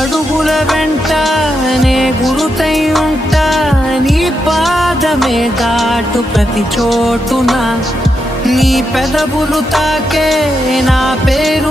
అడుగుల వెంట నే గురుతై ఉంటా, నీ పాదమే దాటు ప్రతి చోటున, నీ పెదవులు తాకే నా పేరు